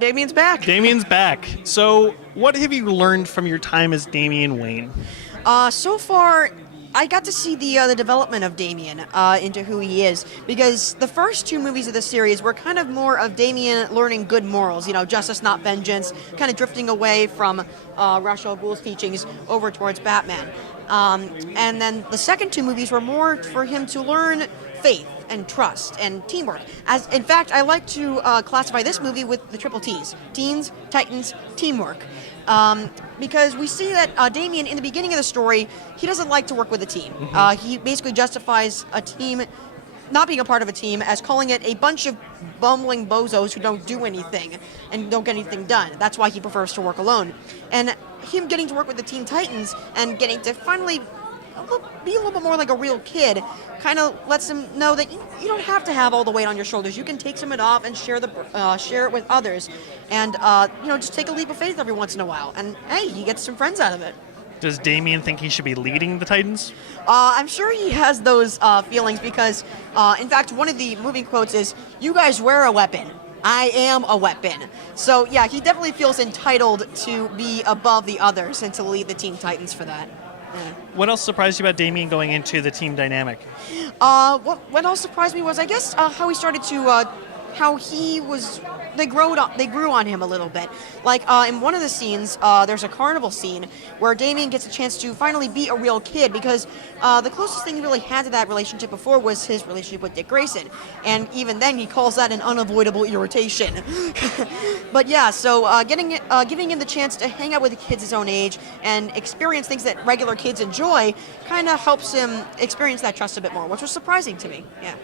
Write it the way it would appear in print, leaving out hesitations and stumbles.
Damien's back. Damien's back. So, what have you learned from your time as Damian Wayne? So far, I got to see the development of Damien into who he is, because the first two movies of the series were kind of more of Damien learning good morals, justice not vengeance, kind of drifting away from Ra's al Ghul's teachings over towards Batman. And then the second two movies were more for him to learn faith and trust and teamwork. As in fact, I like to classify this movie with the triple T's: teens, titans, teamwork. Because we see that Damien, in the beginning of the story, he doesn't like to work with a team. He basically justifies a team, not being a part of a team, as calling it a bunch of bumbling bozos who don't do anything and don't get anything done. That's why he prefers to work alone. And him getting to work with the Teen Titans and getting to finally be a little bit more like a real kid kind of lets him know that you don't have to have all the weight on your shoulders. You can take some of it off and share it with others, and just take a leap of faith every once in a while. And hey, he gets some friends out of it. Does Damien think he should be leading the Titans? I'm sure he has those feelings because, in fact, one of the moving quotes is, "You guys wear a weapon. I am a weapon." So yeah, he definitely feels entitled to be above the others and to lead the Teen Titans for that. Yeah. What else surprised you about Damien going into the team dynamic? What else surprised me was, I guess, how he started to, how he was. They grew on him a little bit. Like in one of the scenes, there's a carnival scene where Damien gets a chance to finally be a real kid, because the closest thing he really had to that relationship before was his relationship with Dick Grayson, and even then he calls that an unavoidable irritation. But yeah, so giving him the chance to hang out with the kids his own age and experience things that regular kids enjoy kind of helps him experience that trust a bit more, which was surprising to me. Yeah.